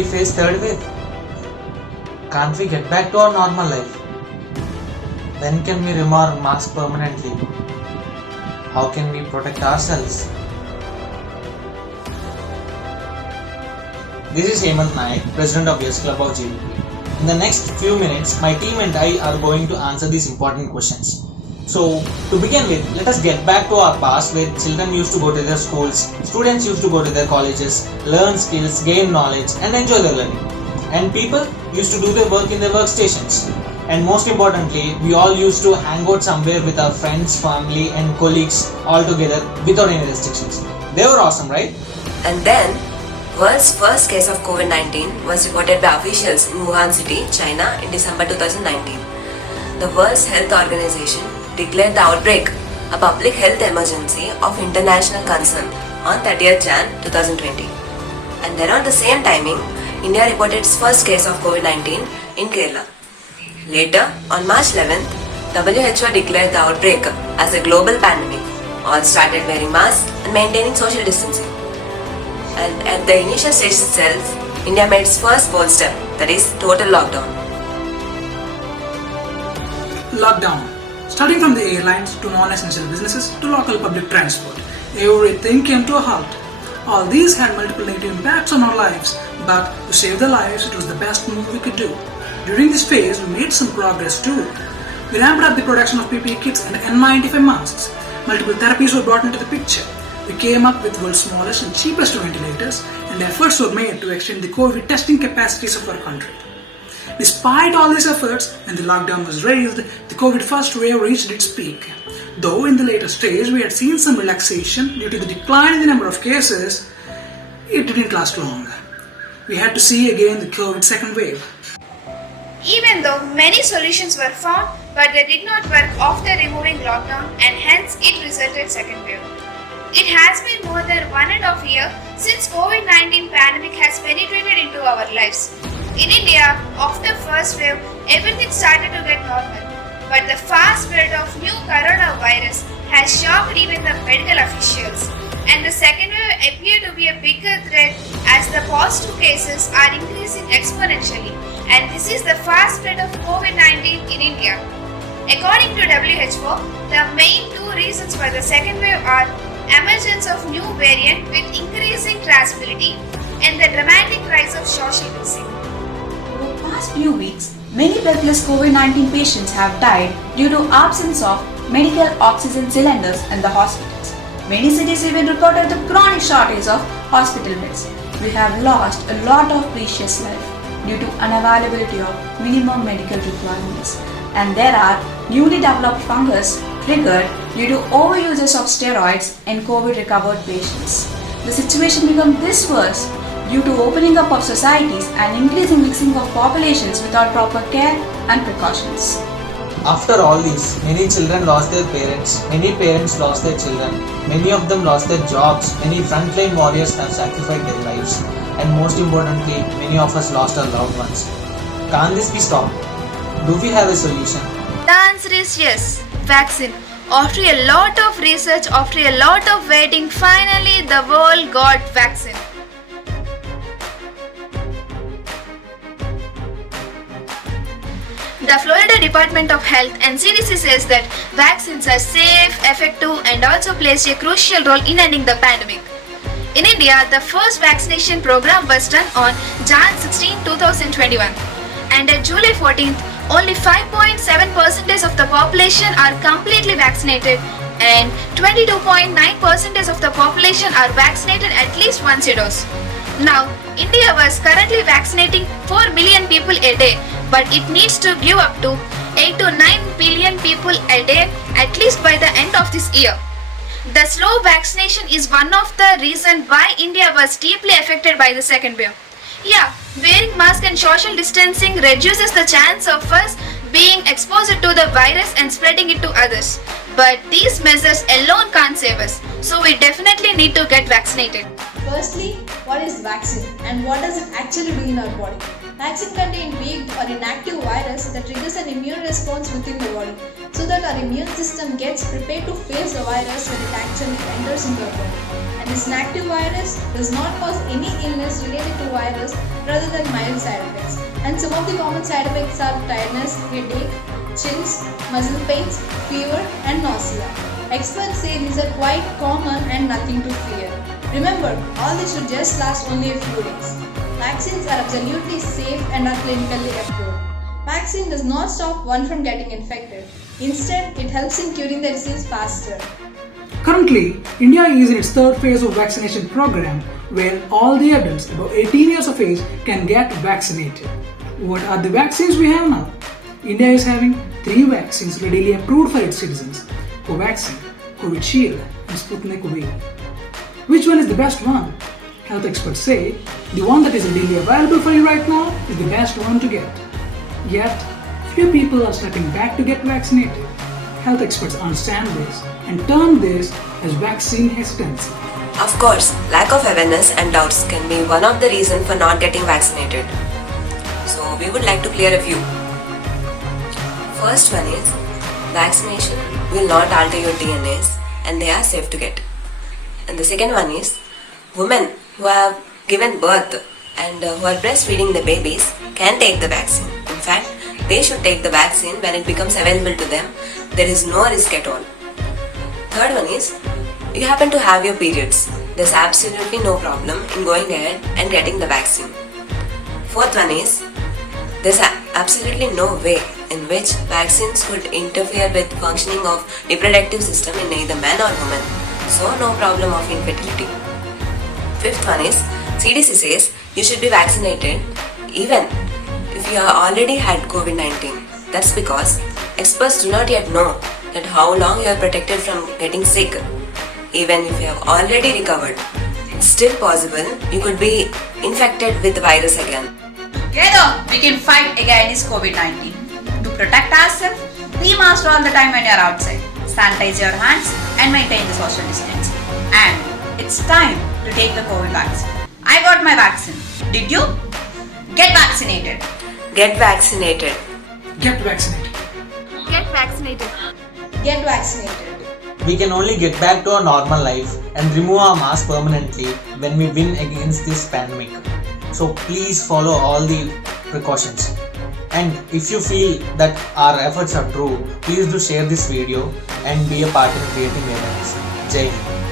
we face third wave? Can't we get back to our normal life? When can we remove our mask permanently? How can we protect ourselves? This is Hemant Naik, President of Yes Club of GVP. In the next few minutes, my team and I are going to answer these important questions. So, to begin with, let us get back to our past where children used to go to their schools, students used to go to their colleges, learn skills, gain knowledge and enjoy their learning. And people used to do their work in their workstations. And most importantly, we all used to hang out somewhere with our friends, family and colleagues all together without any restrictions. They were awesome, right? And then, world's first case of COVID-19 was reported by officials in Wuhan City, China in December 2019. The World Health Organization declared the outbreak a public health emergency of international concern on 30th Jan 2020. And around the same timing, India reported its first case of COVID-19 in Kerala. Later, on March 11th, WHO declared the outbreak as a global pandemic. All started wearing masks and maintaining social distancing. And at the initial stage itself, India made its first bold step, that is total lockdown. Lockdown. Starting from the airlines to non-essential businesses to local public transport, everything came to a halt. All these had multiple negative impacts on our lives, but to save the lives, it was the best move we could do. During this phase, we made some progress too. We ramped up the production of PPE kits and N95 masks. Multiple therapies were brought into the picture. We came up with the world's smallest and cheapest ventilators, and efforts were made to extend the COVID testing capacities of our country. Despite all these efforts, when the lockdown was raised, the COVID first wave reached its peak. Though in the later stage we had seen some relaxation due to the decline in the number of cases, it didn't last long. We had to see again the COVID second wave. Even though many solutions were found, but they did not work after removing lockdown and hence it resulted second wave. It has been more than 1.5 years since COVID-19 pandemic has penetrated into our lives. In India, after first wave, everything started to get normal. But the fast spread of new coronavirus has shocked even the medical officials. And the second wave appeared to be a bigger threat as the positive cases are increasing exponentially. And this is the fast spread of COVID-19 in India. According to WHO, the main two reasons for the second wave are emergence of new variant with increasing transmissibility and the dramatic rise of social distancing. Over the past few weeks, many breathless COVID-19 patients have died due to absence of medical oxygen cylinders in the hospitals. Many cities even reported the chronic shortage of hospital beds. We have lost a lot of precious life due to unavailability of minimum medical requirements. And there are newly developed fungus triggered due to overuses of steroids in COVID recovered patients. The situation becomes this worse due to opening up of societies and increasing mixing of populations without proper care and precautions. After all this, many children lost their parents, many parents lost their children, many of them lost their jobs, many frontline warriors have sacrificed their lives, and most importantly, many of us lost our loved ones. Can't this be stopped? Do we have a solution? The answer is yes, vaccine. After a lot of research, after a lot of waiting, finally the world got vaccine. The Florida Department of Health and CDC says that vaccines are safe, effective and also plays a crucial role in ending the pandemic. In India, the first vaccination program was done on Jan 16, 2021 and at July 14th, only 5.7% of the population are completely vaccinated and 22.9% of the population are vaccinated at least once a dose. Now, India was currently vaccinating 4 million people a day, but it needs to give up to 8 to 9 billion people a day at least by the end of this year. The slow vaccination is one of the reasons why India was deeply affected by the second wave. Yeah, wearing mask and social distancing reduces the chance of us being exposed to the virus and spreading it to others. But these measures alone can't save us, so we definitely need to get vaccinated. Firstly, what is vaccine and what does it actually do in our body? Vaccine contains weak or inactive virus that triggers an immune response within the body. so that our immune system gets prepared to face the virus when it actually enters into our body. And this inactive virus does not cause any illness related to virus rather than mild side effects. And some of the common side effects are tiredness, headache, chills, muscle pains, fever and nausea. Experts say these are quite common and nothing to fear. Remember, all this should just last only a few days. Vaccines are absolutely safe and are clinically approved. Vaccine does not stop one from getting infected. Instead, it helps in curing the disease faster. Currently, India is in its third phase of vaccination program where all the adults above 18 years of age can get vaccinated. What are the vaccines we have now? India is having 3 vaccines readily approved for its citizens: Covaxin, Covishield and Sputnik V. Which one is the best one? Health experts say the one that is readily available for you right now is the best one to get. Yet, few people are stepping back to get vaccinated. Health experts understand this and term this as vaccine hesitancy. Of course, lack of awareness and doubts can be one of the reasons for not getting vaccinated. So, we would like to clear a few. First one is, vaccination will not alter your DNAs and they are safe to get. And the second one is, women who have given birth and who are breastfeeding the babies can take the vaccine. In fact, they should take the vaccine when it becomes available to them. There is no risk at all. Third one is, you happen to have your periods. There's absolutely no problem in going ahead and getting the vaccine. Fourth one is, there's absolutely no way in which vaccines could interfere with functioning of reproductive system in either man or woman. So no problem of infertility. Fifth one is, CDC says you should be vaccinated even if you have already had COVID-19. That's because experts do not yet know that how long you are protected from getting sick. Even if you have already recovered, it's still possible you could be infected with the virus again. Together, we can fight against COVID-19. To protect ourselves, wear mask all the time when you are outside. Sanitize your hands and maintain the social distance. And it's time to take the COVID vaccine. I got my vaccine. Did you? Get vaccinated. Get vaccinated. Get vaccinated. Get vaccinated. Get vaccinated. We can only get back to our normal life and remove our mask permanently when we win against this pandemic. So please follow all the precautions. And if you feel that our efforts are true, please do share this video and be a part in creating awareness. Jai Hind.